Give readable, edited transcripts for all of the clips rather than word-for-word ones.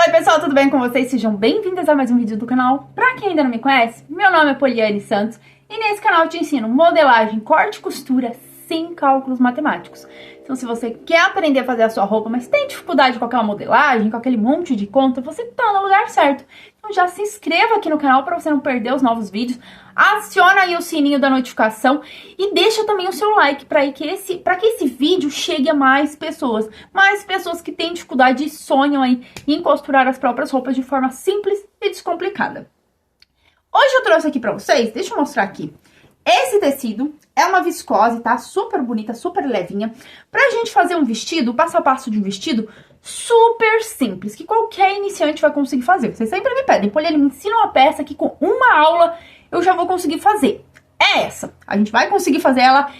Oi pessoal, tudo bem com vocês? Sejam bem-vindos a mais um vídeo do canal. Pra quem ainda não me conhece, meu nome é Poliane Santos e nesse canal eu te ensino modelagem, corte e costura sem cálculos matemáticos. Então se você quer aprender a fazer a sua roupa, mas tem dificuldade com aquela modelagem, com aquele monte de conta, você tá no lugar certo. Então já se inscreva aqui no canal para você não perder os novos vídeos, aciona aí o sininho da notificação e deixa também o seu like para que esse vídeo chegue a mais pessoas que têm dificuldade e sonham aí em costurar as próprias roupas de forma simples e descomplicada. Hoje eu trouxe aqui para vocês, deixa eu mostrar aqui. Esse tecido é uma viscose, tá? Super bonita, super levinha. Pra gente fazer um vestido, o passo a passo de um vestido super simples, que qualquer iniciante vai conseguir fazer. Vocês sempre me pedem, Poliane, me ensina uma peça que com uma aula eu já vou conseguir fazer. É essa. A gente vai conseguir fazer ela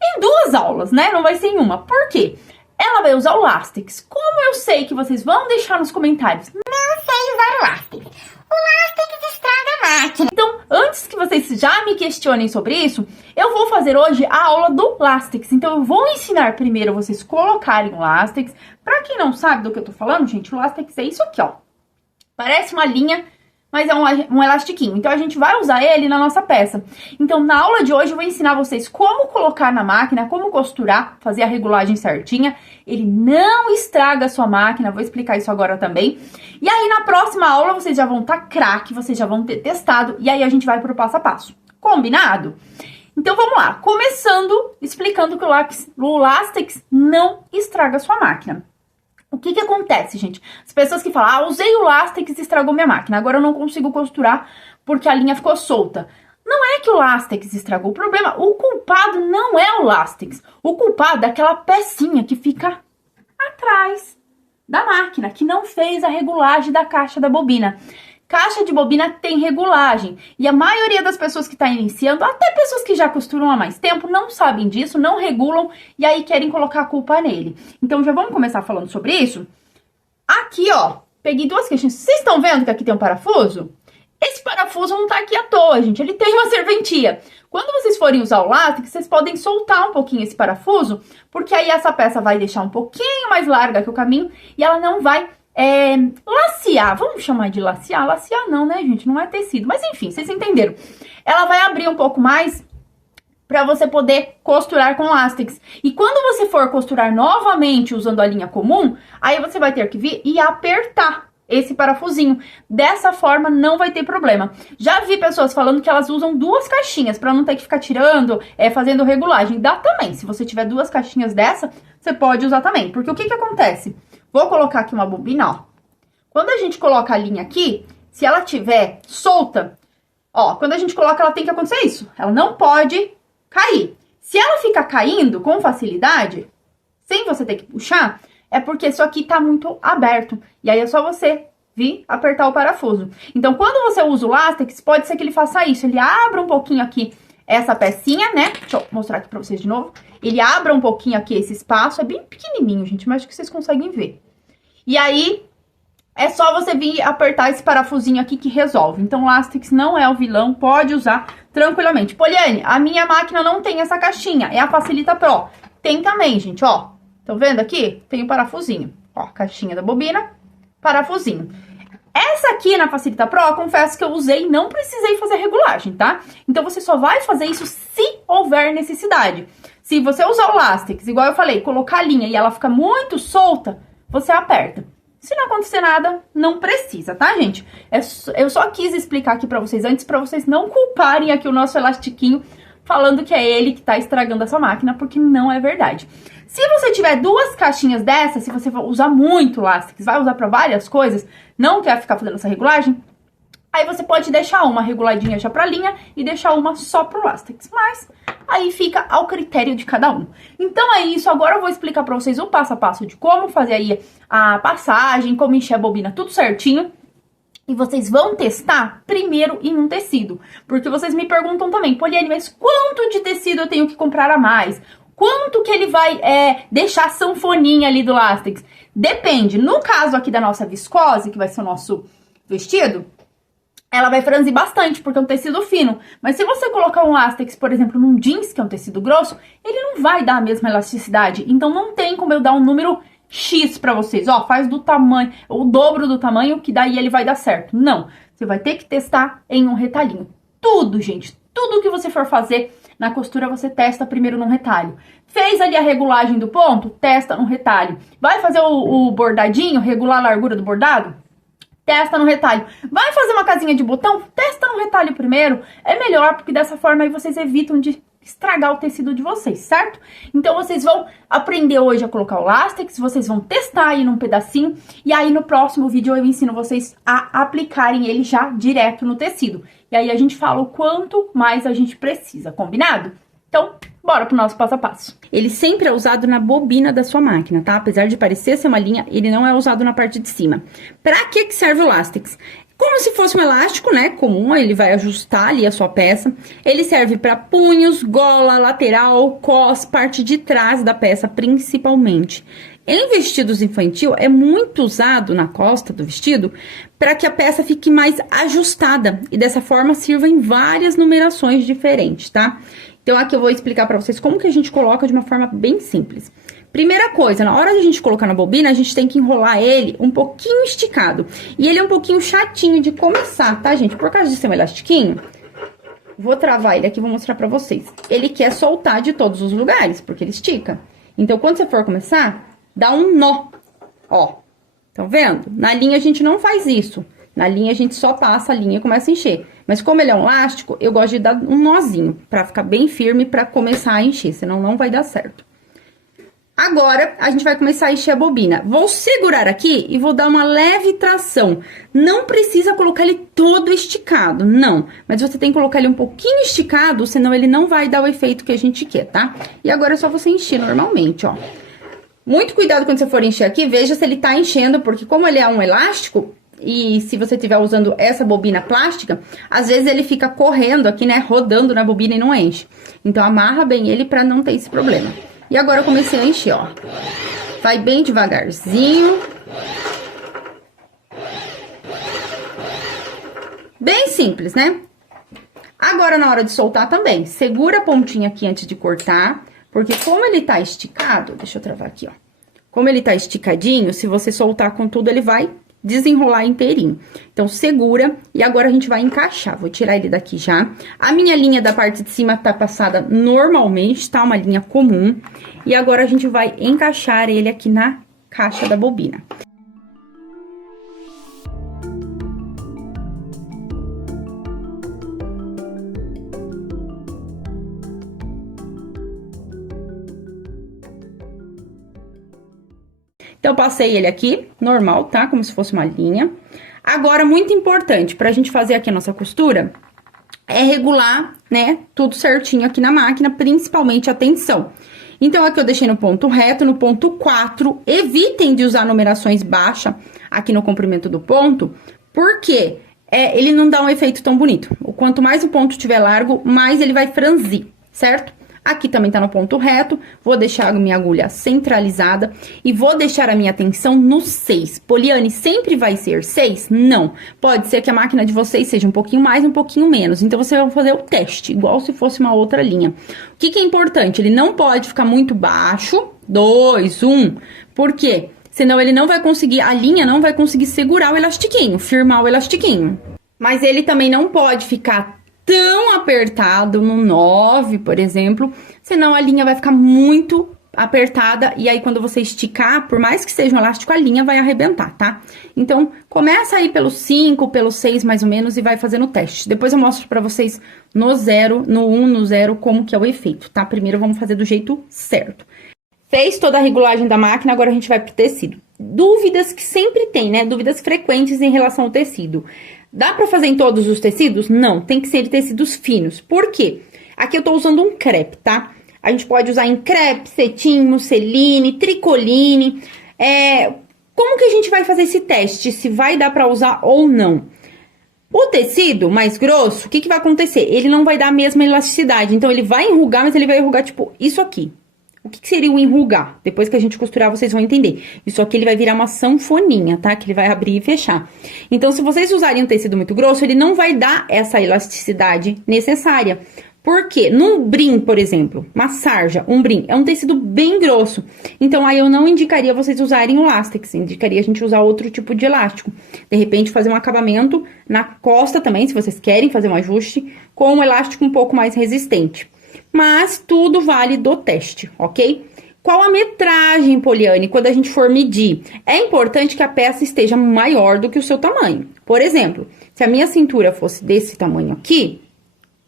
em 2 aulas, né? Não vai ser em uma. Por quê? Ela vai usar o látex. Como eu sei que vocês vão deixar nos comentários, não sei usar o látex. O látex estraga a máquina. Então, antes que vocês já me questionem sobre isso, eu vou fazer hoje a aula do látex. Então, eu vou ensinar primeiro vocês colocarem o látex. Pra quem não sabe do que eu tô falando, gente, o látex é isso aqui, ó. Parece uma linha, mas é um elastiquinho. Então, a gente vai usar ele na nossa peça. Então, na aula de hoje, eu vou ensinar vocês como colocar na máquina, como costurar, fazer a regulagem certinha. Ele não estraga a sua máquina, vou explicar isso agora também. E aí, na próxima aula, vocês já vão estar craque, vocês já vão ter testado. E aí, a gente vai pro passo a passo. Combinado? Então, vamos lá. Começando, explicando que o látex não estraga a sua máquina. O que que acontece, gente? As pessoas que falam, usei o látex e estragou minha máquina, agora eu não consigo costurar porque a linha ficou solta. Não é que o látex estragou o problema, o culpado não é o látex. O culpado é aquela pecinha que fica atrás da máquina, que não fez a regulagem da caixa da bobina. Caixa de bobina tem regulagem e a maioria das pessoas que está iniciando, até pessoas que já costuram há mais tempo, não sabem disso, não regulam e aí querem colocar a culpa nele. Então já vamos começar falando sobre isso? Aqui, ó, peguei 2 queixinhas. Vocês estão vendo que aqui tem um parafuso? Esse parafuso não tá aqui à toa, gente, ele tem uma serventia. Quando vocês forem usar o látex, vocês podem soltar um pouquinho esse parafuso, porque aí essa peça vai deixar um pouquinho mais larga que o caminho e ela não vai lacear, vamos chamar de lacear? Lacear não, né, gente? Não é tecido, mas enfim, vocês entenderam. Ela vai abrir um pouco mais para você poder costurar com látex. E quando você for costurar novamente usando a linha comum, aí você vai ter que vir e apertar esse parafusinho. Dessa forma não vai ter problema. Já vi pessoas falando que elas usam 2 caixinhas para não ter que ficar tirando, fazendo regulagem. Dá também. Se você tiver 2 caixinhas dessa, você pode usar também. Porque o que que acontece? Vou colocar aqui uma bobina, ó. Quando a gente coloca a linha aqui, se ela tiver solta, ó, quando a gente coloca, ela tem que acontecer isso. Ela não pode cair. Se ela ficar caindo com facilidade, sem você ter que puxar, é porque isso aqui tá muito aberto. E aí é só você vir apertar o parafuso. Então, quando você usa o látex, pode ser que ele faça isso. Ele abra um pouquinho aqui essa pecinha, né? Deixa eu mostrar aqui pra vocês de novo. Ele abre um pouquinho aqui esse espaço, é bem pequenininho, gente, mas acho que vocês conseguem ver. E aí, é só você vir apertar esse parafusinho aqui que resolve. Então, o látex não é o vilão, pode usar tranquilamente. Poliane, a minha máquina não tem essa caixinha, é a Facilita Pro. Tem também, gente, ó. Estão vendo aqui? Tem o parafusinho. Ó, caixinha da bobina, parafusinho. Essa aqui na Facilita Pro, eu confesso que eu usei e não precisei fazer regulagem, tá? Então, você só vai fazer isso se houver necessidade. Se você usar o látex, igual eu falei, colocar a linha e ela fica muito solta, você aperta. Se não acontecer nada, não precisa, tá, gente? Eu só quis explicar aqui pra vocês antes, pra vocês não culparem aqui o nosso elastiquinho, falando que é ele que tá estragando a sua máquina, porque não é verdade. Se você tiver 2 caixinhas dessas, se você for usar muito látex, vai usar pra várias coisas, não quer ficar fazendo essa regulagem, aí você pode deixar uma reguladinha já pra linha e deixar uma só pro látex. Mas aí fica ao critério de cada um. Então é isso, agora eu vou explicar pra vocês o passo a passo de como fazer aí a passagem, como encher a bobina, tudo certinho. E vocês vão testar primeiro em um tecido. Porque vocês me perguntam também, Poliane, mas quanto de tecido eu tenho que comprar a mais? Quanto que ele vai deixar sanfoninha ali do látex? Depende. No caso aqui da nossa viscose, que vai ser o nosso vestido, ela vai franzir bastante, porque é um tecido fino. Mas se você colocar um látex, por exemplo, num jeans, que é um tecido grosso, ele não vai dar a mesma elasticidade. Então, não tem como eu dar um número X pra vocês, ó, faz do tamanho, o dobro do tamanho, que daí ele vai dar certo. Não, você vai ter que testar em um retalhinho. Tudo, gente, tudo que você for fazer na costura, você testa primeiro num retalho. Fez ali a regulagem do ponto? Testa num retalho. Vai fazer o bordadinho, regular a largura do bordado? Testa no retalho. Vai fazer uma casinha de botão? Testa no retalho primeiro. É melhor, porque dessa forma aí vocês evitam de estragar o tecido de vocês, certo? Então, vocês vão aprender hoje a colocar o látex, vocês vão testar aí num pedacinho, e aí no próximo vídeo eu ensino vocês a aplicarem ele já direto no tecido. E aí a gente fala o quanto mais a gente precisa, combinado? Então, bora pro nosso passo a passo. Ele sempre é usado na bobina da sua máquina, tá? Apesar de parecer ser uma linha, ele não é usado na parte de cima. Pra que serve o látex? Como se fosse um elástico, né, comum, ele vai ajustar ali a sua peça. Ele serve para punhos, gola, lateral, cos, parte de trás da peça, principalmente. Em vestidos infantil, é muito usado na costa do vestido para que a peça fique mais ajustada e dessa forma sirva em várias numerações diferentes, tá? Então, aqui eu vou explicar para vocês como que a gente coloca de uma forma bem simples. Primeira coisa, na hora de a gente colocar na bobina, a gente tem que enrolar ele um pouquinho esticado. E ele é um pouquinho chatinho de começar, tá, gente? Por causa de ser um elastiquinho, vou travar ele aqui e vou mostrar pra vocês. Ele quer soltar de todos os lugares, porque ele estica. Então, quando você for começar, dá um nó, ó. Estão vendo? Na linha a gente não faz isso. Na linha a gente só passa a linha e começa a encher. Mas como ele é um elástico, eu gosto de dar um nozinho, pra ficar bem firme pra começar a encher, senão não vai dar certo. Agora, a gente vai começar a encher a bobina. Vou segurar aqui e vou dar uma leve tração. Não precisa colocar ele todo esticado, não. Mas você tem que colocar ele um pouquinho esticado, senão ele não vai dar o efeito que a gente quer, tá? E agora é só você encher normalmente, ó. Muito cuidado quando você for encher aqui, veja se ele tá enchendo, porque como ele é um elástico, e se você estiver usando essa bobina plástica, às vezes ele fica correndo aqui, né, rodando na bobina e não enche. Então, amarra bem ele pra não ter esse problema. E agora eu comecei a encher, ó. Vai bem devagarzinho. Bem simples, né? Agora, na hora de soltar também, segura a pontinha aqui antes de cortar, porque como ele tá esticado, deixa eu travar aqui, ó. Como ele tá esticadinho, se você soltar com tudo, ele vai desenrolar inteirinho. Então, segura e agora a gente vai encaixar. Vou tirar ele daqui já. A minha linha da parte de cima tá passada normalmente, tá? Uma linha comum. E agora a gente vai encaixar ele aqui na caixa da bobina. Então, eu passei ele aqui, normal, tá? Como se fosse uma linha. Agora, muito importante, pra gente fazer aqui a nossa costura, é regular, né, tudo certinho aqui na máquina, principalmente a tensão. Então, aqui eu deixei no ponto reto, no ponto 4, evitem de usar numerações baixas aqui no comprimento do ponto, porque ele não dá um efeito tão bonito. Quanto mais o ponto tiver largo, mais ele vai franzir, certo? Aqui também tá no ponto reto, vou deixar a minha agulha centralizada e vou deixar a minha tensão no 6. Poliane, sempre vai ser 6? Não. Pode ser que a máquina de vocês seja um pouquinho mais, um pouquinho menos. Então, você vai fazer o teste, igual se fosse uma outra linha. O que que é importante? Ele não pode ficar muito baixo, 2, 1, por quê? Senão ele não vai conseguir, a linha não vai conseguir segurar o elastiquinho, firmar o elastiquinho. Mas ele também não pode ficar tão apertado no 9, por exemplo, senão a linha vai ficar muito apertada e aí quando você esticar, por mais que seja um elástico, a linha vai arrebentar, tá? Então, começa aí pelo 5, pelo 6 mais ou menos e vai fazendo o teste. Depois eu mostro pra vocês no 0, no 1, no 0, como que é o efeito, tá? Primeiro vamos fazer do jeito certo. Fez toda a regulagem da máquina, agora a gente vai pro tecido. Dúvidas que sempre tem, né? Dúvidas frequentes em relação ao tecido. Dá pra fazer em todos os tecidos? Não, tem que ser tecidos finos. Por quê? Aqui eu tô usando um crepe, tá? A gente pode usar em crepe, cetim, musseline, tricoline. Como que a gente vai fazer esse teste? Se vai dar pra usar ou não? O tecido mais grosso, o que que vai acontecer? Ele não vai dar a mesma elasticidade. Então, ele vai enrugar, mas ele vai enrugar, tipo, isso aqui. O que que seria o enrugar? Depois que a gente costurar, vocês vão entender. Isso aqui, ele vai virar uma sanfoninha, tá? Que ele vai abrir e fechar. Então, se vocês usarem um tecido muito grosso, ele não vai dar essa elasticidade necessária. Porque num brim, por exemplo, uma sarja, um brim, é um tecido bem grosso. Então, aí eu não indicaria vocês usarem o lástex, indicaria a gente usar outro tipo de elástico. De repente, fazer um acabamento na costa também, se vocês querem fazer um ajuste, com um elástico um pouco mais resistente. Mas tudo vale do teste, ok? Qual a metragem, Poliane, quando a gente for medir? É importante que a peça esteja maior do que o seu tamanho. Por exemplo, se a minha cintura fosse desse tamanho aqui,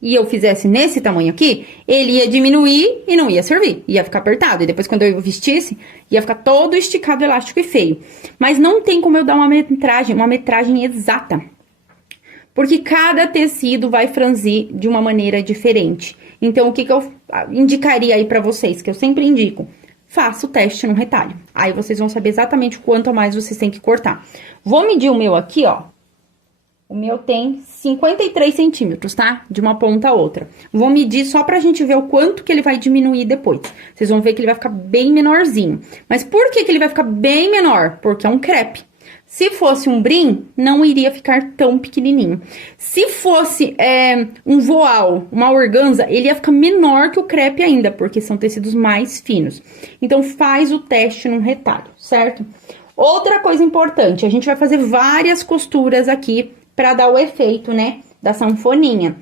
e eu fizesse nesse tamanho aqui, ele ia diminuir e não ia servir, ia ficar apertado. E depois, quando eu vestisse, ia ficar todo esticado, elástico e feio. Mas não tem como eu dar uma metragem exata. Porque cada tecido vai franzir de uma maneira diferente. Então, o que que eu indicaria aí pra vocês, que eu sempre indico? Faça o teste no retalho. Aí, vocês vão saber exatamente quanto a mais vocês têm que cortar. Vou medir o meu aqui, ó. O meu tem 53 centímetros, tá? De uma ponta a outra. Vou medir só pra gente ver o quanto que ele vai diminuir depois. Vocês vão ver que ele vai ficar bem menorzinho. Mas por que que ele vai ficar bem menor? Porque é um crepe. Se fosse um brim, não iria ficar tão pequenininho. Se fosse um voal, uma organza, ele ia ficar menor que o crepe ainda, porque são tecidos mais finos. Então, faz o teste no retalho, certo? Outra coisa importante, a gente vai fazer várias costuras aqui para dar o efeito, né, da sanfoninha.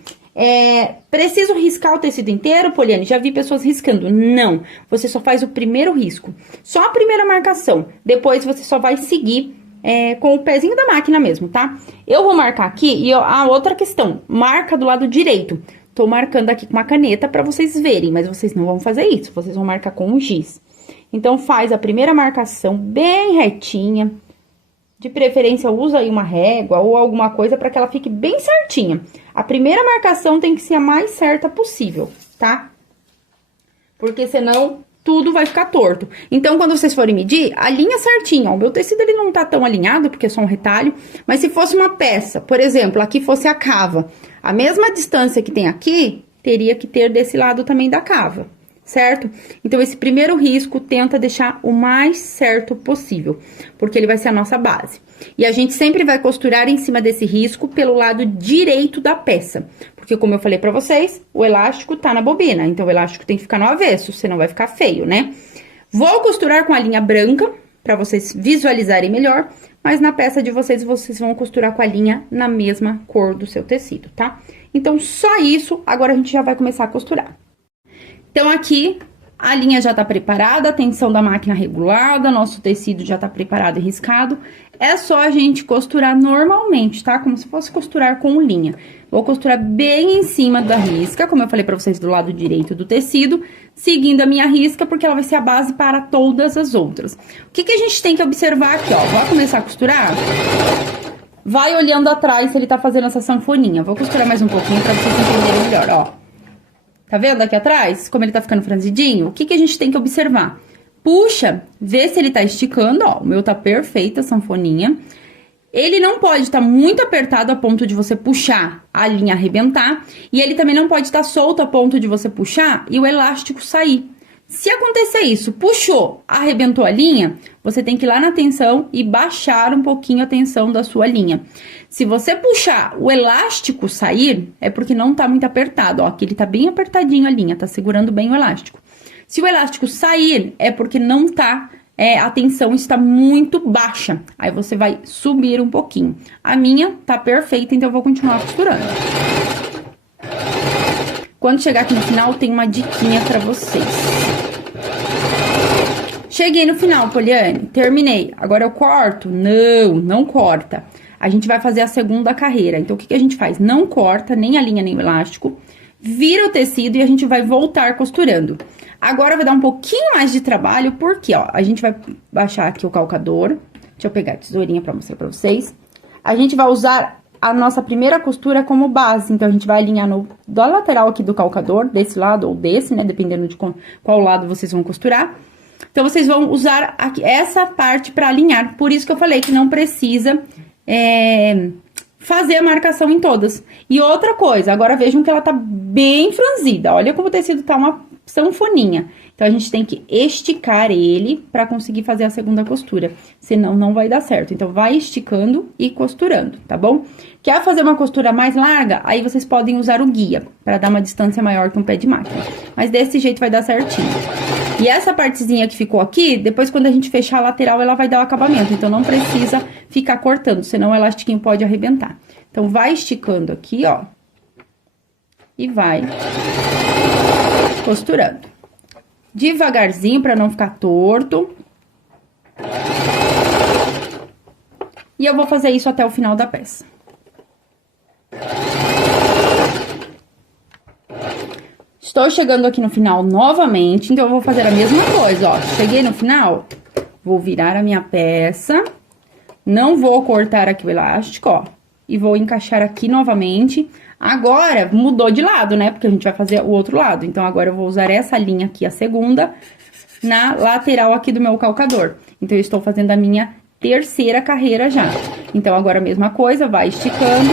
Preciso riscar o tecido inteiro, Poliane? Já vi pessoas riscando. Não, você só faz o primeiro risco. Só a primeira marcação. Depois você só vai seguir com o pezinho da máquina mesmo, tá? Eu vou marcar aqui e a outra questão, marca do lado direito. Tô marcando aqui com uma caneta para vocês verem, mas vocês não vão fazer isso, vocês vão marcar com um giz. Então, faz a primeira marcação bem retinha. De preferência, usa aí uma régua ou alguma coisa para que ela fique bem certinha. A primeira marcação tem que ser a mais certa possível, tá? Porque senão tudo vai ficar torto. Então, quando vocês forem medir, alinha certinho. Ó, o meu tecido ele não tá tão alinhado, porque é só um retalho. Mas se fosse uma peça, por exemplo, aqui fosse a cava. A mesma distância que tem aqui, teria que ter desse lado também da cava. Certo? Então, esse primeiro risco, tenta deixar o mais certo possível, porque ele vai ser a nossa base. E a gente sempre vai costurar em cima desse risco pelo lado direito da peça, porque como eu falei pra vocês, o elástico tá na bobina, então o elástico tem que ficar no avesso, senão vai ficar feio, né? Vou costurar com a linha branca, pra vocês visualizarem melhor, mas na peça de vocês, vocês vão costurar com a linha na mesma cor do seu tecido, tá? Então, só isso, agora a gente já vai começar a costurar. Então, aqui, a linha já tá preparada, a tensão da máquina regulada, nosso tecido já tá preparado e riscado. É só a gente costurar normalmente, tá? Como se fosse costurar com linha. Vou costurar bem em cima da risca, como eu falei pra vocês, do lado direito do tecido, seguindo a minha risca, porque ela vai ser a base para todas as outras. O que que a gente tem que observar aqui, ó? Vou começar a costurar. Vai olhando atrás se ele tá fazendo essa sanfoninha. Vou costurar mais um pouquinho pra vocês entenderem melhor, ó. Tá vendo aqui atrás? Como ele tá ficando franzidinho? O que que a gente tem que observar? Puxa, vê se ele tá esticando, ó. O meu tá perfeita a sanfoninha. Ele não pode estar muito apertado a ponto de você puxar a linha arrebentar. E ele também não pode estar solto a ponto de você puxar e o elástico sair. Se acontecer isso, puxou, arrebentou a linha, você tem que ir lá na tensão e baixar um pouquinho a tensão da sua linha. Se você puxar o elástico sair, é porque não tá muito apertado, ó, aqui ele tá bem apertadinho a linha, tá segurando bem o elástico. Se o elástico sair, é porque não tá, a tensão está muito baixa, aí você vai subir um pouquinho. A minha tá perfeita, então eu vou continuar costurando. Quando chegar aqui no final, tem uma diquinha pra vocês. Cheguei no final, Poliane, terminei. Agora eu corto? Não, não corta. A gente vai fazer a segunda carreira. Então, o que que a gente faz? Não corta nem a linha, nem o elástico. Vira o tecido e a gente vai voltar costurando. Agora, vai dar um pouquinho mais de trabalho, porque, ó, a gente vai baixar aqui o calcador. Deixa eu pegar a tesourinha pra mostrar pra vocês. A gente vai usar a nossa primeira costura como base. Então, a gente vai alinhar da lateral aqui do calcador, desse lado ou desse, né? Dependendo de qual lado vocês vão costurar. Então, vocês vão usar aqui, essa parte pra alinhar. Por isso que eu falei que não precisa fazer a marcação em todas. E outra coisa, agora vejam que ela tá bem franzida. Olha como o tecido tá uma sanfoninha. Então, a gente tem que esticar ele pra conseguir fazer a segunda costura, senão não vai dar certo. Então, vai esticando e costurando, tá bom? Quer fazer uma costura mais larga? Aí, vocês podem usar o guia, pra dar uma distância maior que um pé de máquina. Mas desse jeito vai dar certinho. E essa partezinha que ficou aqui, depois quando a gente fechar a lateral, ela vai dar o acabamento. Então, não precisa ficar cortando, senão o elastiquinho pode arrebentar. Então, vai esticando aqui, ó. E vai costurando. Devagarzinho, pra não ficar torto. E eu vou fazer isso até o final da peça. Estou chegando aqui no final novamente, então eu vou fazer a mesma coisa, ó. Cheguei no final, vou virar a minha peça, não vou cortar aqui o elástico, ó, e vou encaixar aqui novamente. Agora, mudou de lado, né? Porque a gente vai fazer o outro lado. Então, agora eu vou usar essa linha aqui, a segunda, na lateral aqui do meu calcador. Então, eu estou fazendo a minha terceira carreira já. Então, agora a mesma coisa, vai esticando,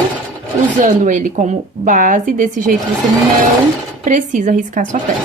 usando ele como base. Desse jeito, você não precisa riscar sua peça.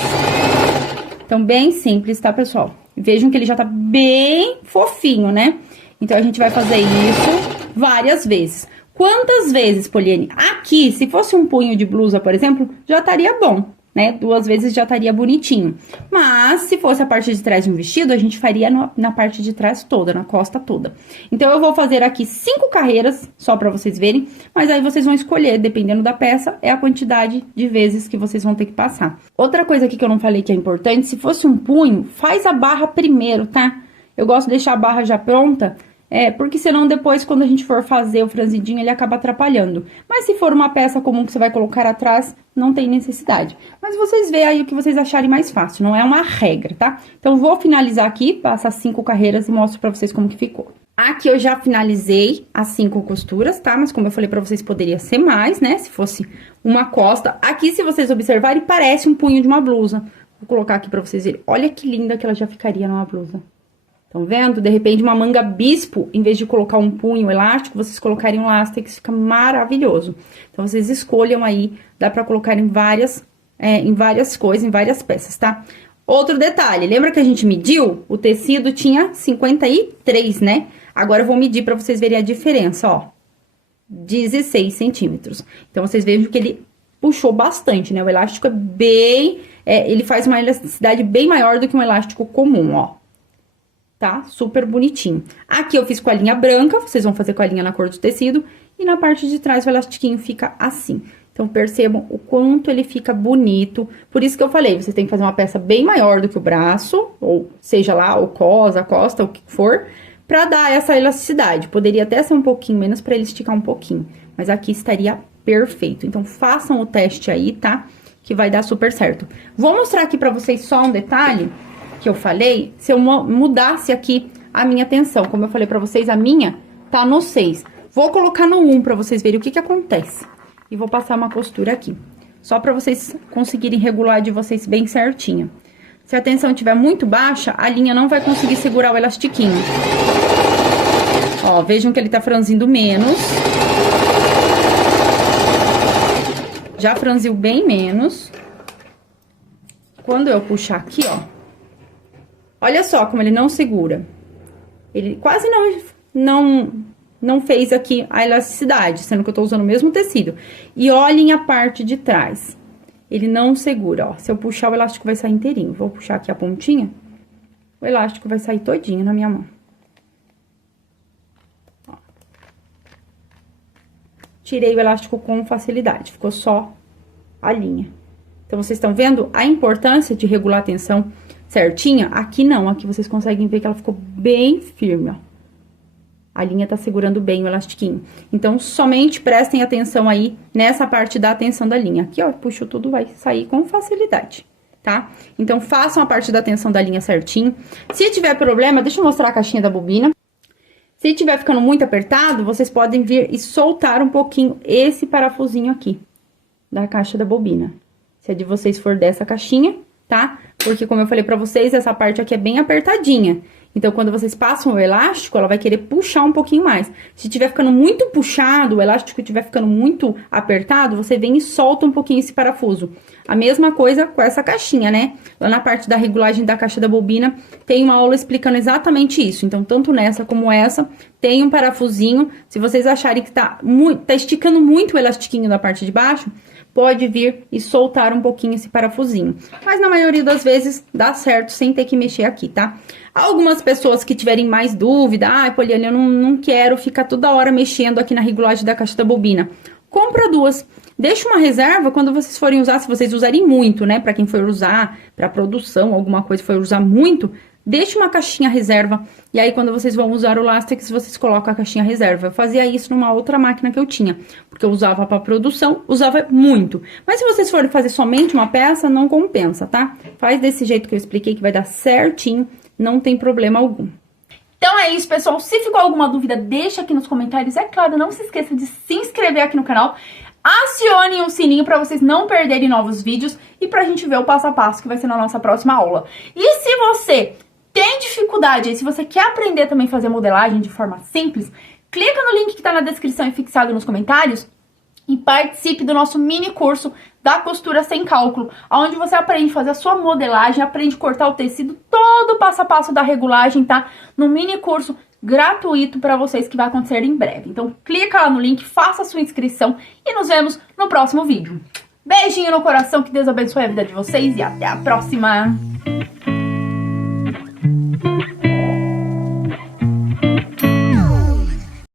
Então, bem simples, tá, pessoal? Vejam que ele já tá bem fofinho, né? Então, a gente vai fazer isso várias vezes. Quantas vezes, Poliane? Aqui, se fosse um punho de blusa, por exemplo, já estaria bom, né? 2 vezes já estaria bonitinho. Mas, se fosse a parte de trás de um vestido, a gente faria na parte de trás toda, na costa toda. Então, eu vou fazer aqui 5 carreiras, só pra vocês verem. Mas aí, vocês vão escolher, dependendo da peça, é a quantidade de vezes que vocês vão ter que passar. Outra coisa aqui que eu não falei que é importante, se fosse um punho, faz a barra primeiro, tá? Eu gosto de deixar a barra já pronta, porque senão depois, quando a gente for fazer o franzidinho, ele acaba atrapalhando. Mas se for uma peça comum que você vai colocar atrás, não tem necessidade. Mas vocês veem aí o que vocês acharem mais fácil, não é uma regra, tá? Então, vou finalizar aqui, passar 5 carreiras e mostro pra vocês como que ficou. Aqui eu já finalizei as 5 costuras, tá? Mas como eu falei pra vocês, poderia ser mais, né? Se fosse uma costa. Aqui, se vocês observarem, parece um punho de uma blusa. Vou colocar aqui pra vocês verem. Olha que linda que ela já ficaria numa blusa. Estão vendo? De repente, uma manga bispo, em vez de colocar um punho elástico, vocês colocarem um látex, fica maravilhoso. Então, vocês escolham aí, dá pra colocar em várias coisas, em várias peças, tá? Outro detalhe, lembra que a gente mediu? O tecido tinha 53, né? Agora, eu vou medir pra vocês verem a diferença, ó. 16 centímetros. Então, vocês vejam que ele puxou bastante, né? O elástico é bem... ele faz uma elasticidade bem maior do que um elástico comum, ó. Tá? Super bonitinho. Aqui eu fiz com a linha branca, vocês vão fazer com a linha na cor do tecido. E na parte de trás o elastiquinho fica assim. Então, percebam o quanto ele fica bonito. Por isso que eu falei, vocês têm que fazer uma peça bem maior do que o braço. Ou seja lá, o cos, a costa, o que for. Pra dar essa elasticidade. Poderia até ser um pouquinho menos pra ele esticar um pouquinho. Mas aqui estaria perfeito. Então, façam o teste aí, tá? Que vai dar super certo. Vou mostrar aqui pra vocês só um detalhe que eu falei, se eu mudasse aqui a minha tensão. Como eu falei pra vocês, a minha tá no 6. Vou colocar no 1 pra vocês verem o que que acontece. E vou passar uma costura aqui. Só pra vocês conseguirem regular de vocês bem certinho. Se a tensão estiver muito baixa, a linha não vai conseguir segurar o elastiquinho. Ó, vejam que ele tá franzindo menos. Já franziu bem menos. Quando eu puxar aqui, ó. Olha só como ele não segura. Ele quase não fez aqui a elasticidade, sendo que eu tô usando o mesmo tecido. E olhem a parte de trás. Ele não segura, ó. Se eu puxar, o elástico vai sair inteirinho. Vou puxar aqui a pontinha. O elástico vai sair todinho na minha mão. Ó. Tirei o elástico com facilidade. Ficou só a linha. Então, vocês estão vendo a importância de regular a tensão certinha? Aqui não, aqui vocês conseguem ver que ela ficou bem firme, ó. A linha tá segurando bem o elastiquinho. Então, somente prestem atenção aí nessa parte da tensão da linha. Aqui, ó, puxo tudo, vai sair com facilidade, tá? Então, façam a parte da tensão da linha certinho. Se tiver problema, deixa eu mostrar a caixinha da bobina. Se tiver ficando muito apertado, vocês podem vir e soltar um pouquinho esse parafusinho aqui da caixa da bobina. Se a de vocês for dessa caixinha, tá? Porque, como eu falei pra vocês, essa parte aqui é bem apertadinha. Então, quando vocês passam o elástico, ela vai querer puxar um pouquinho mais. Se estiver ficando muito puxado, o elástico estiver ficando muito apertado, você vem e solta um pouquinho esse parafuso. A mesma coisa com essa caixinha, né? Lá na parte da regulagem da caixa da bobina, tem uma aula explicando exatamente isso. Então, tanto nessa como essa, tem um parafusinho. Se vocês acharem que tá esticando muito o elastiquinho da parte de baixo, pode vir e soltar um pouquinho esse parafusinho. Mas na maioria das vezes dá certo sem ter que mexer aqui, tá? Algumas pessoas que tiverem mais dúvida, Poliana, eu não quero ficar toda hora mexendo aqui na regulagem da caixa da bobina. Compra duas. Deixa uma reserva quando vocês forem usar, se vocês usarem muito, né? Pra quem for usar, pra produção, alguma coisa for usar muito, deixa uma caixinha reserva. E aí, quando vocês vão usar o Lastex, vocês colocam a caixinha reserva. Eu fazia isso numa outra máquina que eu tinha, porque eu usava pra produção, usava muito. Mas se vocês forem fazer somente uma peça, não compensa, tá? Faz desse jeito que eu expliquei, que vai dar certinho, não tem problema algum. Então é isso, pessoal. Se ficou alguma dúvida, deixa aqui nos comentários. É claro, não se esqueça de se inscrever aqui no canal. Acione o sininho para vocês não perderem novos vídeos e pra gente ver o passo a passo que vai ser na nossa próxima aula. E se você tem dificuldade, se você quer aprender também a fazer modelagem de forma simples, clica no link que tá na descrição e fixado nos comentários e participe do nosso mini curso da costura sem cálculo, onde você aprende a fazer a sua modelagem, aprende a cortar o tecido, todo o passo a passo da regulagem, tá? No mini curso gratuito para vocês que vai acontecer em breve. Então clica lá no link, faça a sua inscrição e nos vemos no próximo vídeo. Beijinho no coração, que Deus abençoe a vida de vocês e até a próxima!